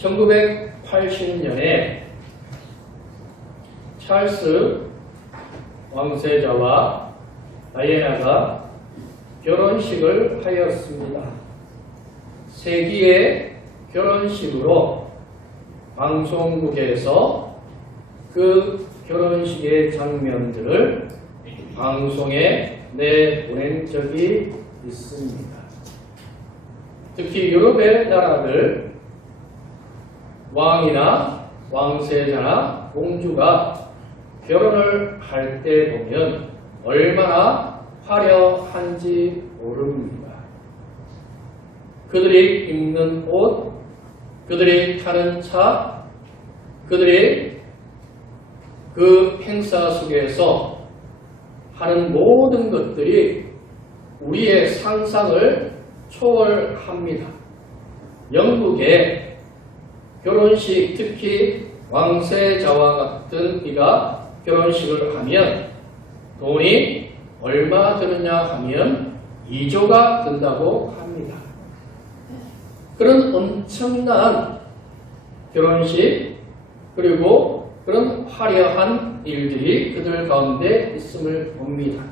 1980년에 찰스 왕세자와 다이애나가 결혼식을 하였습니다. 세기의 결혼식으로 방송국에서 그 결혼식의 장면들을 방송에 내보낸 적이 있습니다. 특히 유럽의 나라들 왕이나 왕세자나 공주가 결혼을 할 때 보면 얼마나 화려한지 모릅니다. 그들이 입는 옷, 그들이 타는 차, 그들이 그 행사 속에서 하는 모든 것들이 우리의 상상을 초월합니다. 영국의 결혼식, 특히 왕세자와 같은 이가 결혼식을 하면 돈이 얼마 드느냐 하면 2조가 든다고 합니다. 그런 엄청난 결혼식 그리고 그런 화려한 일들이 그들 가운데 있음을 봅니다.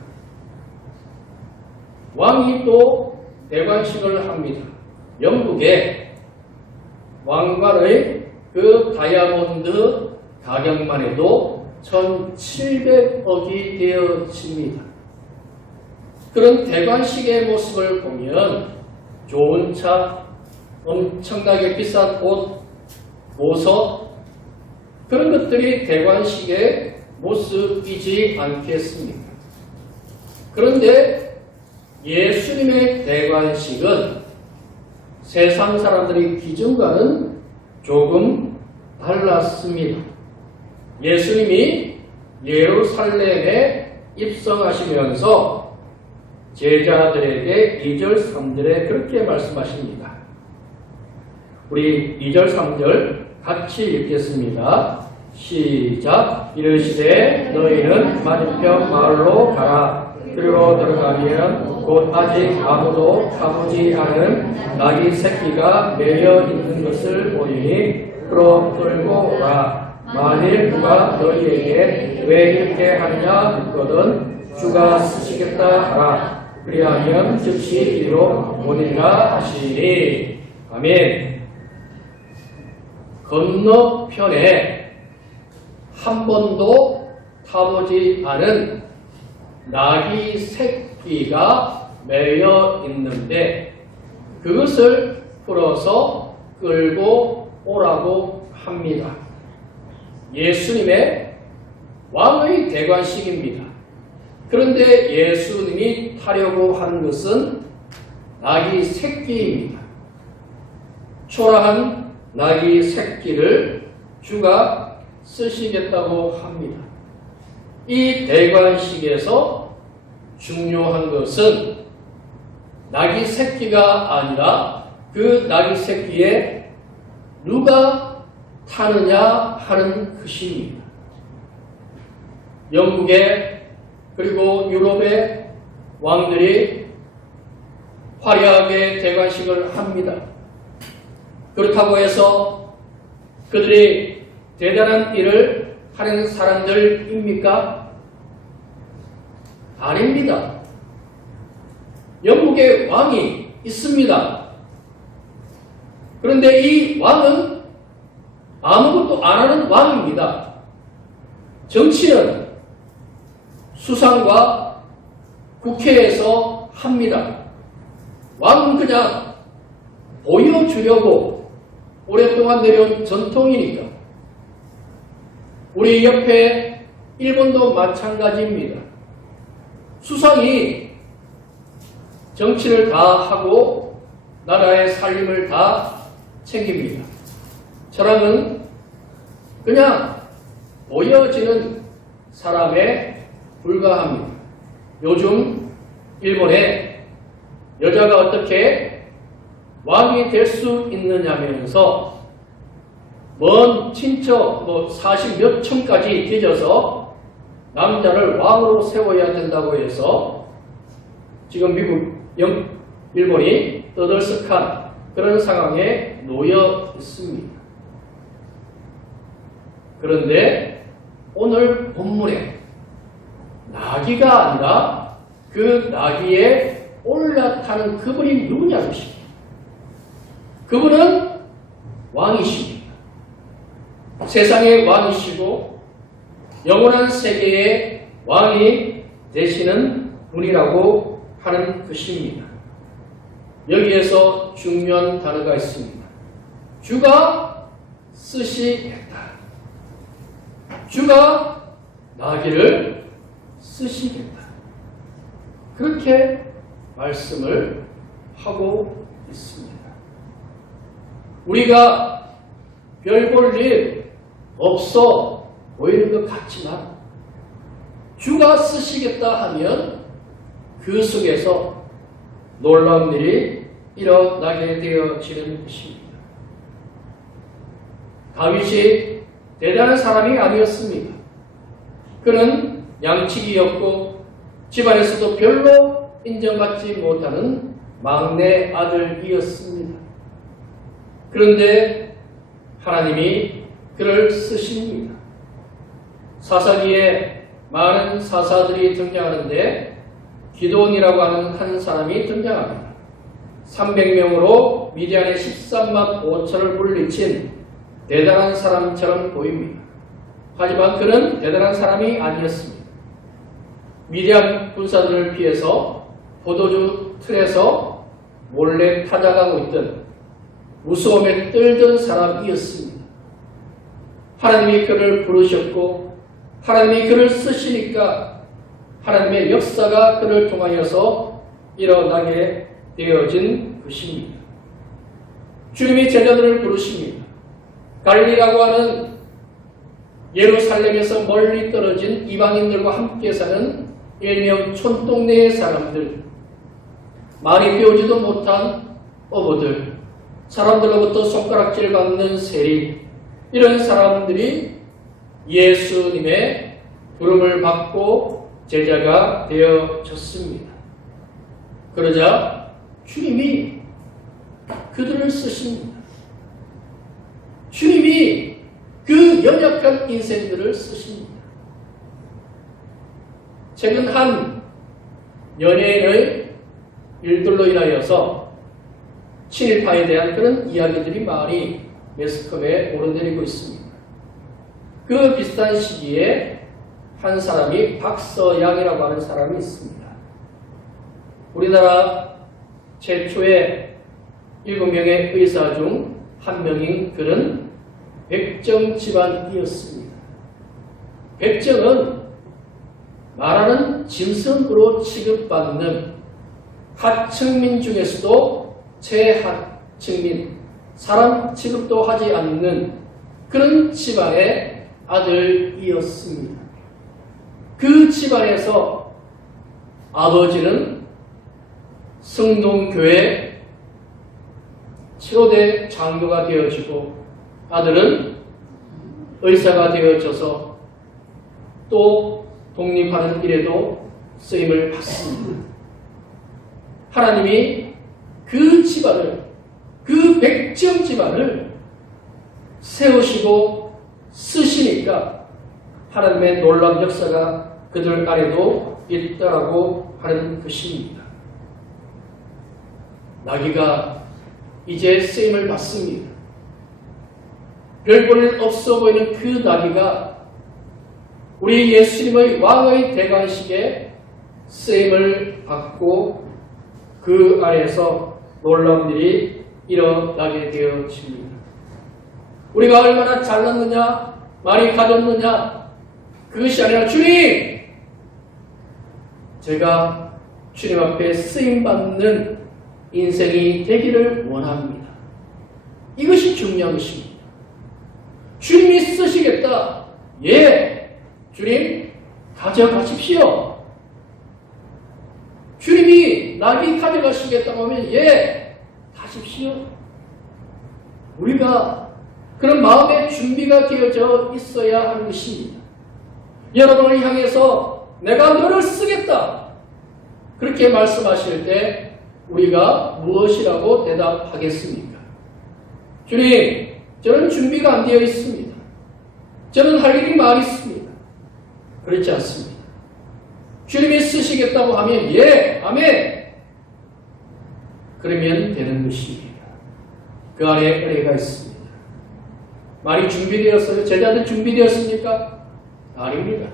왕이 또 대관식을 합니다. 영국의 왕관의 그 다이아몬드 가격만 해도 1700억이 되어집니다. 그런 대관식의 모습을 보면 좋은 차, 엄청나게 비싼 옷, 보석 그런 것들이 대관식의 모습이지 않겠습니까? 그런데 예수님의 대관식은 세상 사람들의 기준과는 조금 달랐습니다. 예수님이 예루살렘에 입성하시면서 제자들에게 2절, 3절에 그렇게 말씀하십니다. 우리 2절, 3절 같이 읽겠습니다. 시작! 이르시되 너희는 맞은편 마을로 가라. 그리고 들어가면 곧 아직 아무도 타보지 않은 나귀 새끼가 매여 있는 것을 보이니 그로 끌고 오라. 만일 누가 너희에게 왜 이렇게 하느냐 묻거든 주가 쓰시겠다 하라. 그리하면 즉시 이리로 보내라 하시니. 아멘. 건너편에 한 번도 타보지 않은 나귀 새끼가 매여 있는데 그것을 풀어서 끌고 오라고 합니다. 예수님의 왕의 대관식입니다. 그런데 예수님이 타려고 하는 것은 나귀 새끼입니다. 초라한 나귀 새끼를 주가 쓰시겠다고 합니다. 이 대관식에서 중요한 것은 나귀 새끼가 아니라 그 나귀 새끼에 누가 타느냐 하는 것입니다. 영국의 그리고 유럽의 왕들이 화려하게 대관식을 합니다. 그렇다고 해서 그들이 대단한 일을 하는 사람들입니까? 아닙니다. 영국의 왕이 있습니다. 그런데 이 왕은 아무것도 안 하는 왕입니다. 정치는 수상과 국회에서 합니다. 왕은 그냥 보여주려고 오랫동안 내려온 전통이니까. 우리 옆에 일본도 마찬가지입니다. 수상이 정치를 다 하고 나라의 살림을 다 챙깁니다. 사람은 그냥 보여지는 사람에 불과합니다. 요즘 일본에 여자가 어떻게 왕이 될 수 있느냐면서 먼 친척 40몇 층까지 뒤져서 남자를 왕으로 세워야 된다고 해서 지금 일본이 떠들썩한 그런 상황에 놓여 있습니다. 그런데 오늘 본문에 나귀가 아니라 그 나귀에 올라타는 그분이 누구냐는 것입니다. 그분은 왕이십니다. 세상의 왕이시고 영원한 세계의 왕이 되시는 분이라고 하는 것입니다. 여기에서 중요한 단어가 있습니다. 주가 쓰시겠다. 주가 나귀를 쓰시겠다. 그렇게 말씀을 하고 있습니다. 우리가 별 볼 일 없어 보이는 것 같지만 주가 쓰시겠다 하면 그 속에서 놀라운 일이 일어나게 되어지는 것입니다. 다윗이 대단한 사람이 아니었습니다. 그는 양치기였고 집안에서도 별로 인정받지 못하는 막내 아들이었습니다. 그런데 하나님이 그를 쓰십니다. 사사기에 많은 사사들이 등장하는데 기드온이라고 하는 한 사람이 등장합니다. 300명으로 미디안의 13만 5천을 물리친 대단한 사람처럼 보입니다. 하지만 그는 대단한 사람이 아니었습니다. 미디안 군사들을 피해서 포도주 틀에서 몰래 찾아가고 있던 무서움에 떨던 사람이었습니다. 하나님이 그를 부르셨고 하나님이 그를 쓰시니까 하나님의 역사가 그를 통하여서 일어나게 되어진 것입니다. 주님이 제자들을 부르십니다. 갈릴리라고 하는 예루살렘에서 멀리 떨어진 이방인들과 함께 사는 일명 촌동네의 사람들, 말이 배우지도 못한 어부들, 사람들로부터 손가락질 받는 세리, 이런 사람들이 예수님의 부름을 받고 제자가 되어졌습니다. 그러자 주님이 그들을 쓰십니다. 주님이 그 연약한 인생들을 쓰십니다. 최근 한 연예인의 일들로 인하여서 친일파에 대한 그런 이야기들이 많이 매스컴에 오르내리고 있습니다. 그 비슷한 시기에 한 사람이 박서양이라고 하는 사람이 있습니다. 우리나라 최초의 7명의 의사 중 한 명인 그는 백정 집안이었습니다. 백정은 말하는 짐승으로 취급받는 하층민 중에서도 최하층민, 사람 취급도 하지 않는 그런 집안의 아들이었습니다. 그 집안에서 아버지는 성동교회 초대 장로가 되어지고 아들은 의사가 되어져서 또 독립하는 일에도 쓰임을 받습니다. 하나님이 그 집안을, 그 백정 집안을 세우시고 쓰시니까 하나님의 놀라운 역사가 그들 안에도 있다라고 하는 것입니다. 나귀가 이제 쓰임을 받습니다. 별 볼 일 없어 보이는 그 나귀가 우리 예수님의 왕의 대관식에 쓰임을 받고 그 안에서 놀라운 일이 일어나게 되어집니다. 우리가 얼마나 잘났느냐, 많이 가졌느냐, 그것이 아니라 주님! 제가 주님 앞에 쓰임받는 인생이 되기를 원합니다. 이것이 중요한 것입니다. 주님이 쓰시겠다. 예, 주님 가져가십시오. 주님이 나귀 가져가시겠다고 하면 예, 가십시오. 우리가 그런 마음의 준비가 되어져 있어야 하는 것입니다. 여러분을 향해서 내가 너를 쓰겠다. 그렇게 말씀하실 때 우리가 무엇이라고 대답하겠습니까? 주님, 저는 준비가 안 되어 있습니다. 저는 할 일이 많이 있습니다. 그렇지 않습니다. 주님이 쓰시겠다고 하면 예, 아멘. 그러면 되는 것입니다. 그 안에 은혜가 있습니다. 많이 준비되었어요? 제자들 준비되었습니까? 아닙니다.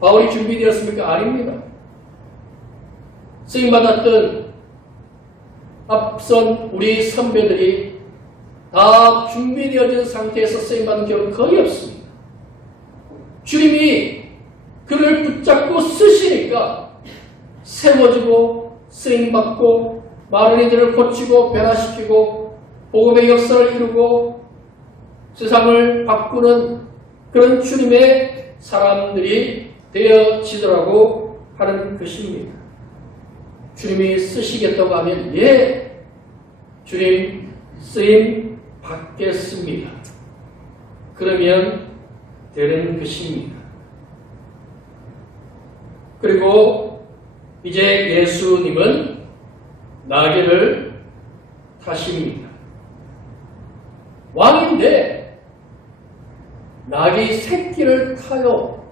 바울이 준비되었습니까? 아닙니다. 쓰임받았던 앞선 우리 선배들이 다 준비되어진 상태에서 쓰임받은 경우는 거의 없습니다. 주님이 그를 붙잡고 쓰시니까 세워지고 쓰임받고 많은 이들을 고치고 변화시키고 복음의 역사를 이루고 세상을 바꾸는 그런 주님의 사람들이 되어지더라고 하는 것입니다. 주님이 쓰시겠다고 하면 예, 주님 쓰임 받겠습니다. 그러면 되는 것입니다. 그리고 이제 예수님은 나귀를 타십니다. 왕인데 나귀 새끼를 타요.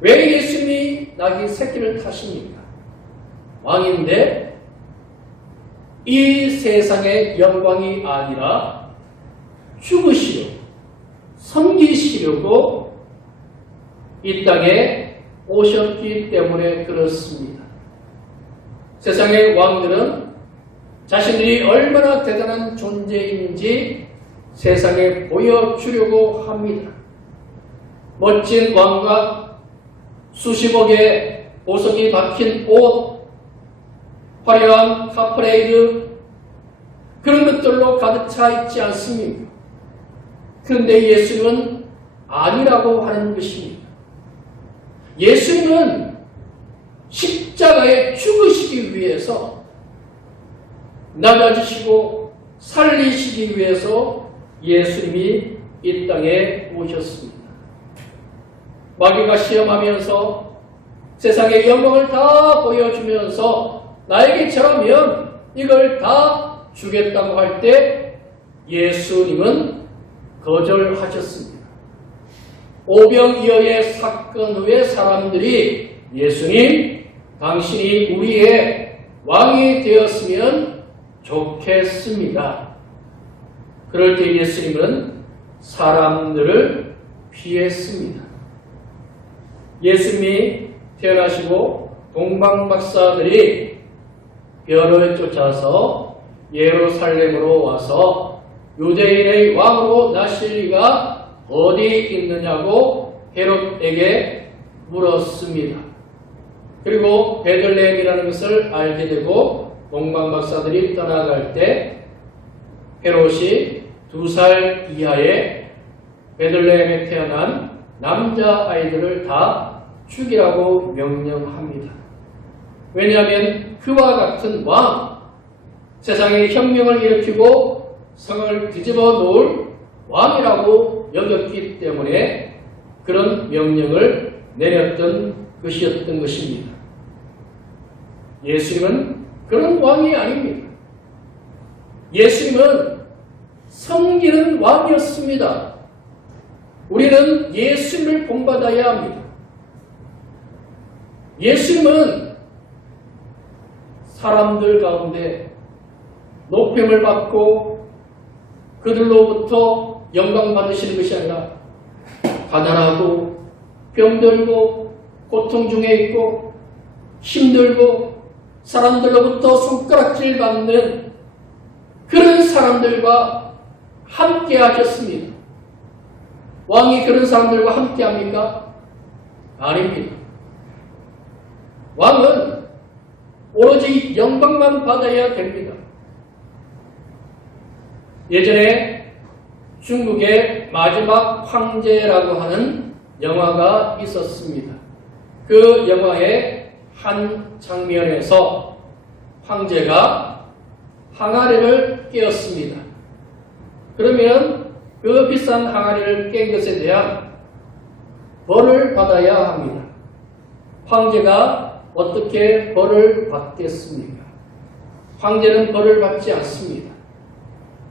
왜 예수님이 나귀 새끼를 타십니까? 왕인데 이 세상의 영광이 아니라 죽으시려 섬기시려고 이 땅에 오셨기 때문에 그렇습니다. 세상의 왕들은 자신들이 얼마나 대단한 존재인지 세상에 보여주려고 합니다. 멋진 왕과 수십억의 보석이 박힌 옷, 화려한 카프레이드, 그런 것들로 가득 차 있지 않습니까? 그런데 예수님은 아니라고 하는 것입니다. 예수님은 십자가에 죽으시기 위해서 낮아지시고 살리시기 위해서 예수님이 이 땅에 오셨습니다. 마귀가 시험하면서 세상의 영광을 다 보여주면서 나에게 절하면 이걸 다 주겠다고 할 때 예수님은 거절하셨습니다. 오병이어의 사건 후에 사람들이 예수님, 당신이 우리의 왕이 되었으면 좋겠습니다. 그럴 때 예수님은 사람들을 피했습니다. 예수님이 태어나시고 동방박사들이 별을 쫓아서 예루살렘으로 와서 유대인의 왕으로 나실 리가 어디 있느냐고 헤롯에게 물었습니다. 그리고 베들레헴이라는 것을 알게 되고 동방박사들이 떠나갈 때 헤롯이 2살 이하의 베들레헴에 태어난 남자아이들을 다 죽이라고 명령합니다. 왜냐하면 그와 같은 왕, 세상에 혁명을 일으키고 성을 뒤집어 놓을 왕이라고 여겼기 때문에 그런 명령을 내렸던 것이었던 것입니다. 예수님은 그런 왕이 아닙니다. 예수님은 섬기는 왕이었습니다. 우리는 예수님을 본받아야 합니다. 예수님은 사람들 가운데 높임을 받고 그들로부터 영광 받으시는 것이 아니라 가난하고 병들고 고통 중에 있고 힘들고 사람들로부터 손가락질 받는 그런 사람들과 함께 하셨습니다. 왕이 그런 사람들과 함께 합니까? 아닙니다. 왕은 오로지 영광만 받아야 됩니다. 예전에 중국의 마지막 황제라고 하는 영화가 있었습니다. 그 영화의 한 장면에서 황제가 항아리를 깨었습니다. 그러면 그 비싼 항아리를 깬 것에 대한 벌을 받아야 합니다. 황제가 어떻게 벌을 받겠습니까? 황제는 벌을 받지 않습니다.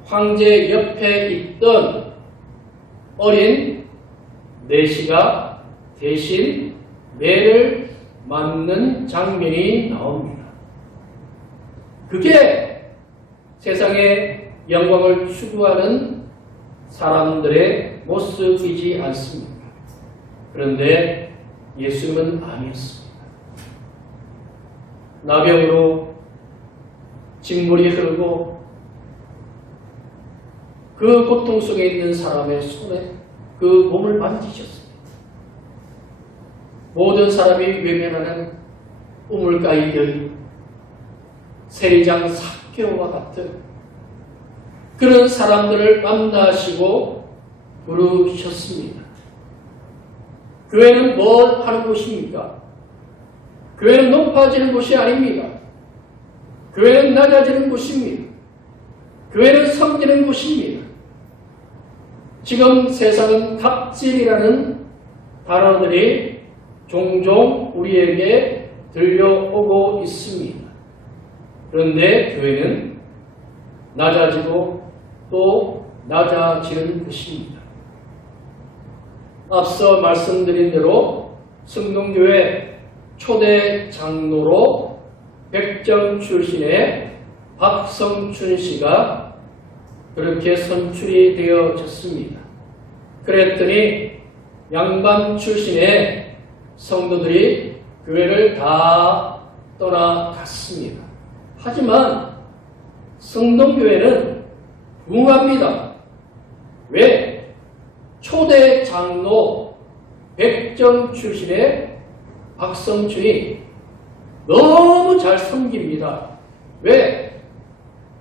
황제 옆에 있던 어린 내시가 대신 매를 맞는 장면이 나옵니다. 그게 세상의 영광을 추구하는 사람들의 모습이지 않습니까? 그런데 예수님은 아니었습니다. 나병으로 진물이 흐르고 그 고통 속에 있는 사람의 손에 그 몸을 만지셨습니다. 모든 사람이 외면하는 우물가의 결, 세리장 삭개오와 같은 그런 사람들을 만나시고 부르셨습니다. 교회는 뭘 하는 곳입니까? 교회는 높아지는 곳이 아닙니다. 교회는 낮아지는 곳입니다. 교회는 섬기는 곳입니다. 지금 세상은 갑질이라는 단어들이 종종 우리에게 들려오고 있습니다. 그런데 교회는 낮아지고 또 낮아지는 것입니다. 앞서 말씀드린 대로 승동교회 초대 장로로 백정 출신의 박성춘 씨가 그렇게 선출이 되어졌습니다. 그랬더니 양반 출신의 성도들이 교회를 다 떠나갔습니다. 하지만 승동교회는 부흥합니다. 왜? 초대 장로 백정 출신의 박성춘이 너무 잘 섬깁니다. 왜?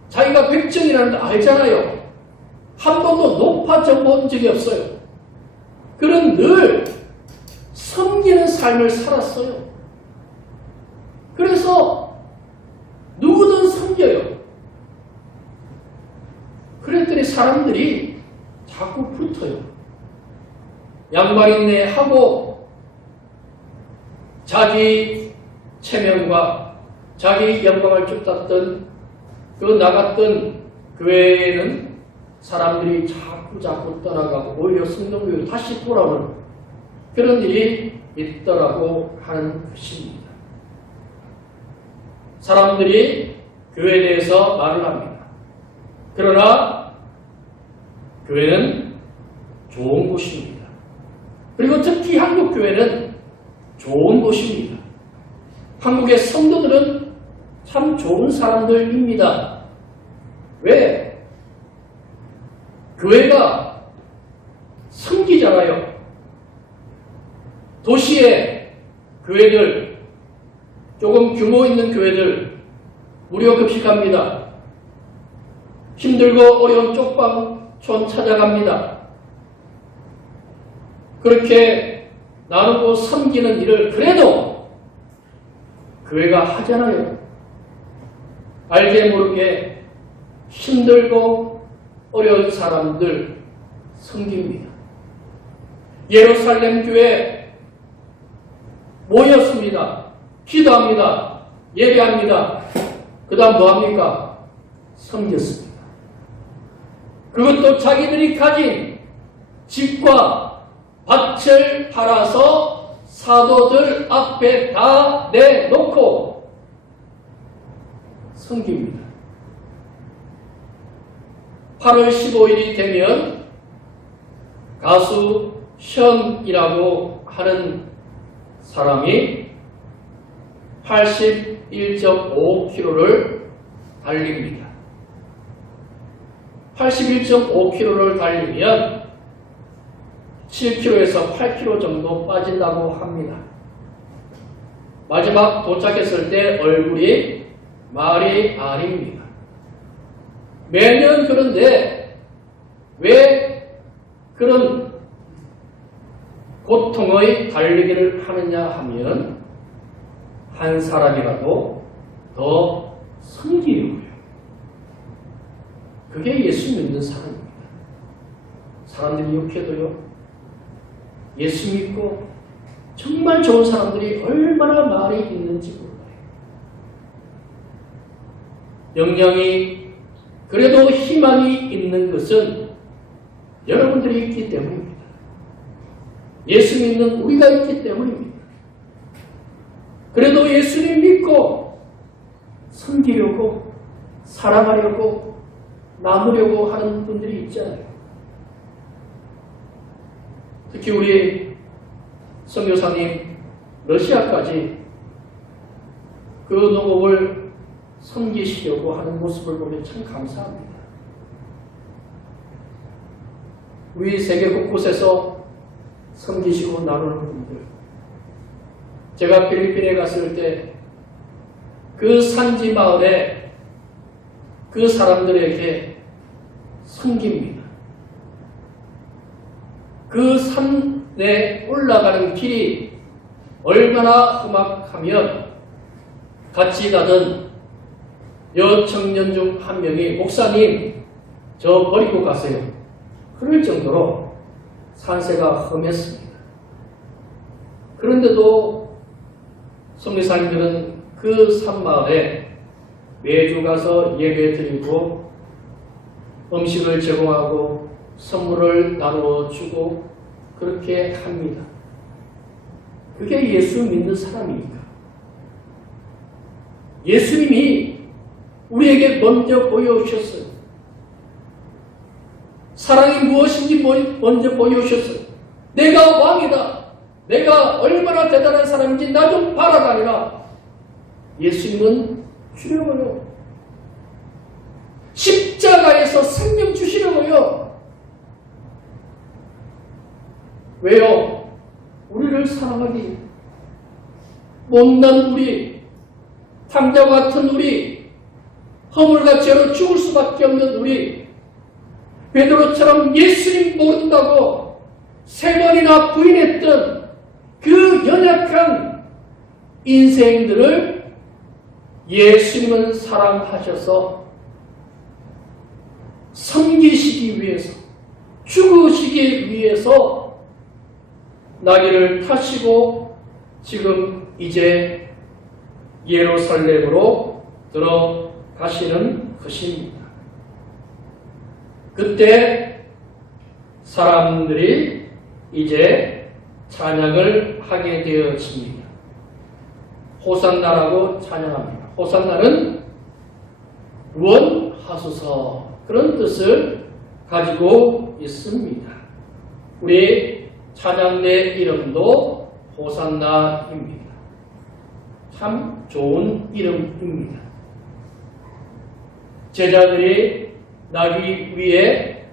자기가 백정이라는 거 알잖아요. 한 번도 높아져 본 적이 없어요. 그는 늘 섬기는 삶을 살았어요. 그래서 누구든 섬겨요. 그랬더니 사람들이 자꾸 붙어요. 양반이네 하고 자기 체면과 자기 영광을 쫓았던 그 나갔던 교회에는 사람들이 자꾸 떠나가고 오히려 승동교회로 다시 돌아오는 그런 일이 있더라고 하는 것입니다. 사람들이 교회에 대해서 말을 합니다. 그러나 교회는 좋은 곳입니다. 그리고 특히 한국 교회는 좋은 곳입니다. 한국의 성도들은 참 좋은 사람들입니다. 왜? 교회가 섬기잖아요. 도시의 교회들, 조금 규모 있는 교회들 무료 급식합니다. 힘들고 어려운 쪽방촌 찾아갑니다. 그렇게 나누고 섬기는 일을 그래도 교회가 하잖아요. 알게 모르게 힘들고 어려운 사람들 섬깁니다. 예루살렘 교회 모였습니다. 기도합니다. 예배합니다. 그 다음 뭐합니까? 섬겼습니다. 그것도 자기들이 가진 집과 밭을 팔아서 사도들 앞에 다 내놓고 섬깁니다. 8월 15일이 되면 가수 션이라고 하는 사람이 81.5km를 달립니다. 81.5km를 달리면 7km에서 8km 정도 빠진다고 합니다. 마지막 도착했을 때 얼굴이 말이 아닙니다. 매년 그런데 왜 그런 고통의 달리기를 하느냐 하면 한 사람이라도 더 섬기려고요. 그게 예수 믿는 사람입니다. 사람들이 욕해도요. 예수 믿고 정말 좋은 사람들이 얼마나 많이 있는지 몰라요. 영향이 그래도 희망이 있는 것은 여러분들이 있기 때문입니다. 예수 믿는 우리가 있기 때문입니다. 그래도 예수님 믿고 섬기려고, 사랑하려고, 나누려고 하는 분들이 있잖아요. 특히 우리 선교사님 러시아까지 그 농업을 섬기시려고 하는 모습을 보면 참 감사합니다. 우리 세계 곳곳에서 섬기시고 나누는 분들, 제가 필리핀에 갔을 때 그 산지 마을에 그 사람들에게 섬깁니다. 그 산에 올라가는 길이 얼마나 험악하면 같이 가던 여청년 중 한 명이 목사님 저 버리고 가세요. 그럴 정도로 산세가 험했습니다. 그런데도 선교사님들은 그 산마을에 매주 가서 예배드리고 음식을 제공하고 선물을 나누어 주고 그렇게 합니다. 그게 예수 믿는 사람입니까? 예수님이 우리에게 먼저 보여주셨어요. 사랑이 무엇인지 먼저 보여주셨어요. 내가 왕이다. 내가 얼마나 대단한 사람인지 나 좀 봐라 아니라 예수님은 주려고요. 십자가에서 생명 주시려고요. 왜요? 우리를 사랑하기, 못난 우리, 탕자와 같은 우리, 허물과 죄로 죽을 수밖에 없는 우리, 베드로처럼 예수님 모른다고 3번이나 부인했던 그 연약한 인생들을 예수님은 사랑하셔서 섬기시기 위해서, 죽으시기 위해서 나귀를 타시고 지금 이제 예루살렘으로 들어가시는 것입니다. 그때 사람들이 이제 찬양을 하게 되어집니다. 호산나라고 찬양합니다. 호산나는 구원하소서 그런 뜻을 가지고 있습니다. 우리 찬양대 이름도 호산나입니다. 참 좋은 이름입니다. 제자들이 나귀 위에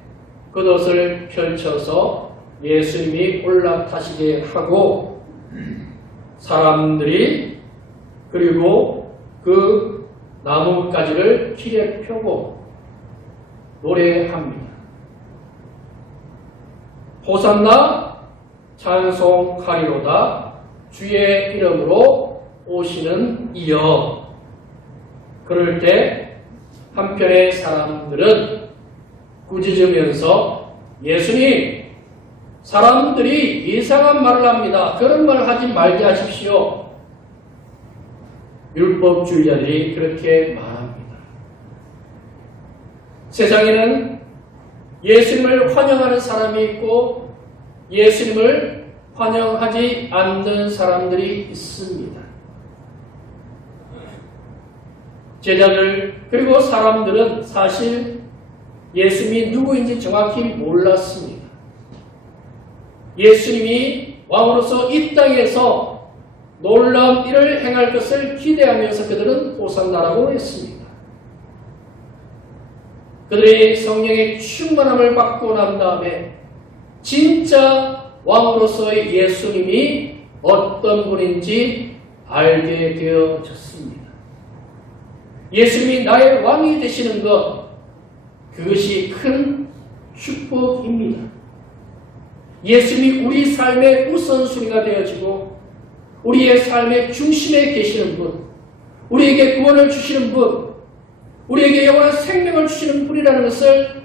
겉옷을 펼쳐서 예수님이 올라타시게 하고 사람들이 그리고 그 나뭇가지를 길에 펴고 노래합니다. 호산나 찬송하리로다 주의 이름으로 오시는 이여. 그럴 때 한편의 사람들은 꾸짖으면서 예수님, 사람들이 이상한 말을 합니다. 그런 말 하지 말게 하십시오. 율법주의자들이 그렇게 말합니다. 세상에는 예수님을 환영하는 사람이 있고 예수님을 환영하지 않는 사람들이 있습니다. 제자들 그리고 사람들은 사실 예수님이 누구인지 정확히 몰랐습니다. 예수님이 왕으로서 이 땅에서 놀라운 일을 행할 것을 기대하면서 그들은 호산나라고 했습니다. 그들이 성령의 충만함을 받고 난 다음에 진짜 왕으로서의 예수님이 어떤 분인지 알게 되어졌습니다. 예수님이 나의 왕이 되시는 것, 그것이 큰 축복입니다. 예수님이 우리 삶의 우선순위가 되어지고 우리의 삶의 중심에 계시는 분, 우리에게 구원을 주시는 분, 우리에게 영원한 생명을 주시는 분이라는 것을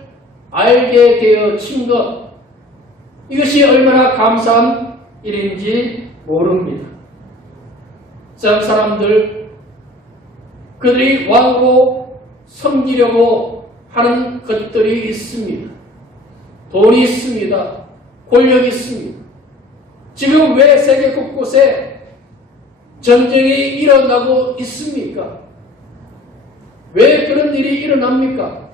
알게 되어진 것, 이것이 얼마나 감사한 일인지 모릅니다. 사람들, 그들이 왕으로 섬기려고 하는 것들이 있습니다. 돈이 있습니다. 권력이 있습니다. 지금 왜 세계 곳곳에 전쟁이 일어나고 있습니까? 왜 그런 일이 일어납니까?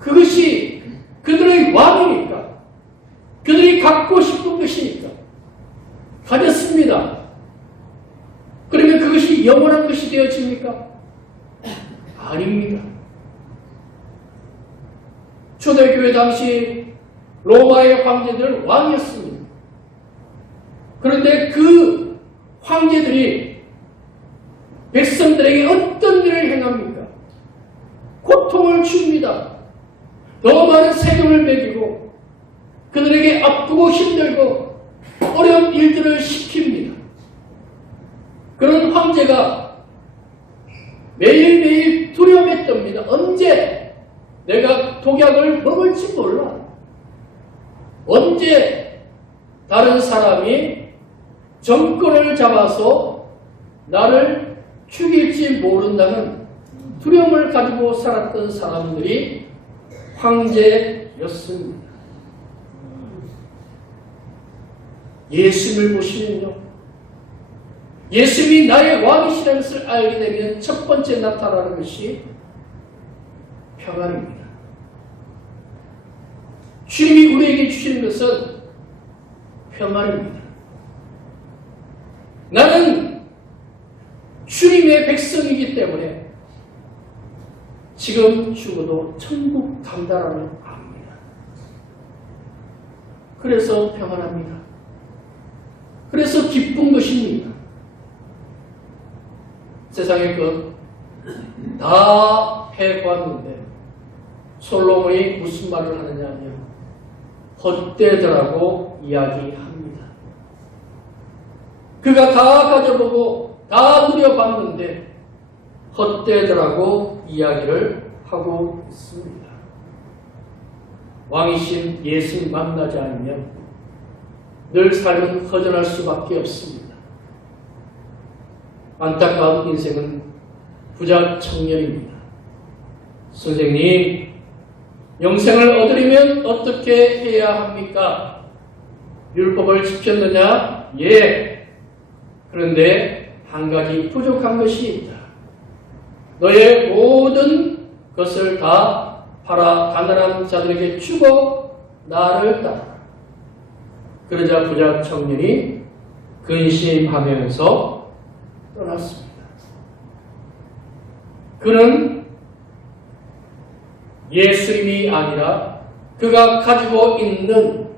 그것이 그들의 왕이니까, 그들이 갖고 싶은 것이니까 가졌습니다. 그러면 그것이 영원한 것이 되어집니까? 아닙니다. 초대교회 당시 로마의 황제들은 왕이었습니다. 그런데 그 황제들이 백성들에게 어떤 일을 행합니까? 고통을 줍니다. 더 많은 세금을 매기고 그들에게 아프고 힘들고 어려운 일들을 시킵니다. 그런 황제가 매일매일 두려움에 떱니다. 언제 내가 독약을 먹을지 몰라. 언제 다른 사람이 정권을 잡아서 나를 죽일지 모른다는 두려움을 가지고 살았던 사람들이 황제였습니다. 예수님을 보시면요, 예수님이 나의 왕이시라는 것을 알게 되면 첫 번째 나타나는 것이 평안입니다. 주님이 우리에게 주시는 것은 평안입니다. 나는 주님의 백성이기 때문에 지금 죽어도 천국 간다라는 압니다. 그래서 평안합니다. 그래서 기쁜 것입니다. 세상의 것 다 해봤는데 솔로몬이 무슨 말을 하느냐 하면 헛되더라고 이야기합니다. 그가 다 가져보고 다 누려봤는데 헛되더라고 이야기를 하고 있습니다. 왕이신 예수님 만나지 않으면 늘 삶은 허전할 수밖에 없습니다. 안타까운 인생은 부자 청년입니다. 선생님, 영생을 얻으려면 어떻게 해야 합니까? 율법을 지켰느냐? 예. 그런데 한 가지 부족한 것이 있다. 너의 모든 것을 다 팔아 가난한 자들에게 주고 나를 따라. 그러자 부자 청년이 근심하면서 떠났습니다. 그는 예수님이 아니라 그가 가지고 있는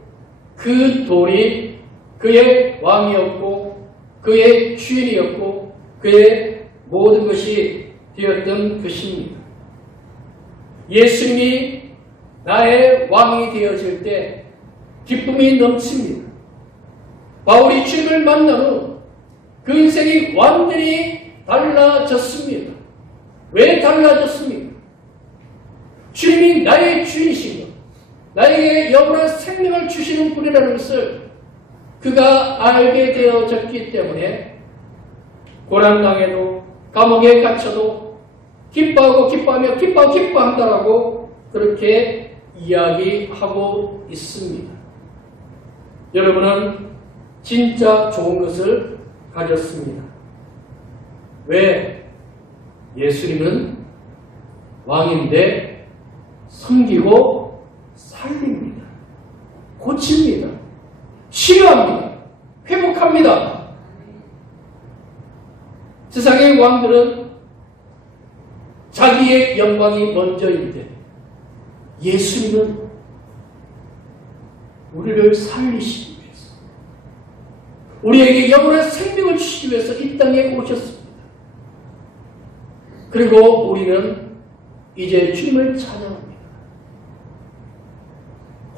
그 돌이 그의 왕이었고 그의 주인이었고 그의 모든 것이 되었던 것입니다. 예수님이 나의 왕이 되어질 때 기쁨이 넘칩니다. 바울이 주님을 만난 후 그 인생이 완전히 달라졌습니다. 왜 달라졌습니까? 주님이 나의 주인이신 것, 나에게 영원한 생명을 주시는 분이라는 것을 그가 알게 되어졌기 때문에 고난당해도 감옥에 갇혀도 기뻐하고 기뻐하며 기뻐하고 기뻐한다라고 그렇게 이야기하고 있습니다. 여러분은 진짜 좋은 것을 가졌습니다. 왜? 예수님은 왕인데 섬기고 살립니다. 고칩니다. 치료합니다. 회복합니다. 세상의 왕들은 자기의 영광이 먼저인데 예수님은 우리를 살리시기 위해서 우리에게 영원한 생명을 주시기 위해서 이 땅에 오셨습니다. 그리고 우리는 이제 주님을 찬양합니다.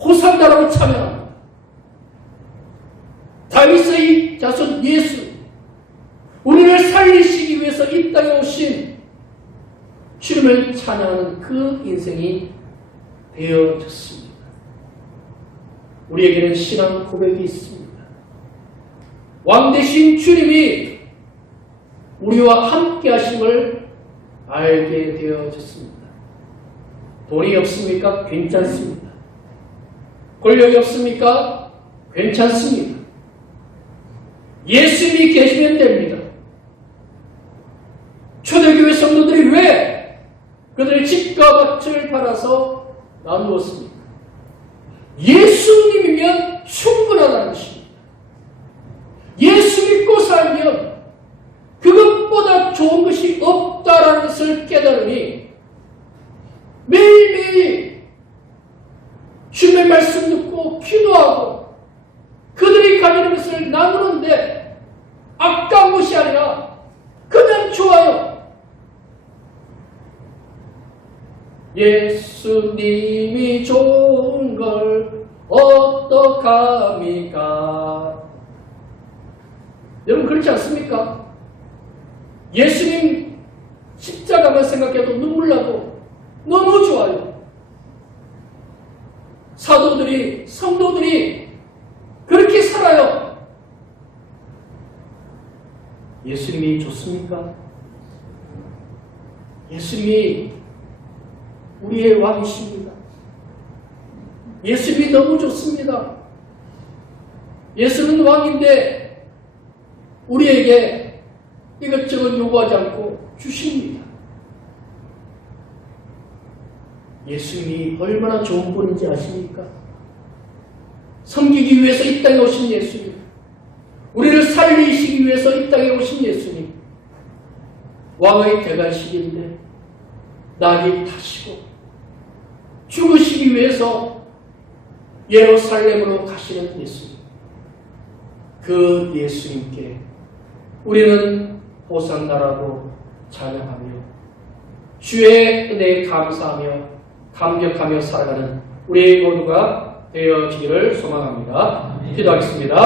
호산나라고 찬양합니다. 다윗의 자손 예수, 우리를 살리시기 위해서 이 땅에 오신 주님을 찬양하는 그 인생이 되어졌습니다. 우리에게는 신앙 고백이 있습니다. 왕 대신 주님이 우리와 함께 하심을 알게 되어졌습니다. 돈이 없습니까? 괜찮습니다. 권력이 없습니까? 괜찮습니다. 예수님이 계시면 됩니다. 초대교회 성도들이 왜 그들의 집과 밭을 팔아서 나누었습니까? 예수님이면 충분하다는 것입니다. 예수 믿고 살면 그것보다 좋은 것이 없다라는 것을 깨달으니 매일매일 주님의 말씀 듣고 기도하고 그들이 가지는 것을 나누는데 아까운 것이 아니라 그냥 좋아요. 예수님이 좋은 걸 어떡합니까? 여러분 그렇지 않습니까? 예수님 십자가만 생각해도 눈물 나고 너무 좋아요. 사도들이, 성도들이 그렇게 살아요. 예수님이 좋습니까? 예수님이 우리의 왕이십니다. 예수님이 너무 좋습니다. 예수는 왕인데 우리에게 이것저것 요구하지 않고 주십니다. 예수님이 얼마나 좋은 분인지 아십니까? 섬기기 위해서 이 땅에 오신 예수님, 우리를 살리시기 위해서 이 땅에 오신 예수님, 왕의 대관식인데 낙이 타시고 죽으시기 위해서 예루살렘으로 가시는 예수님, 그 예수님께 우리는 호산나라고 찬양하며 주의 은혜에 감사하며 감격하며 살아가는 우리 모두가 되어지기를 소망합니다. 기도하겠습니다.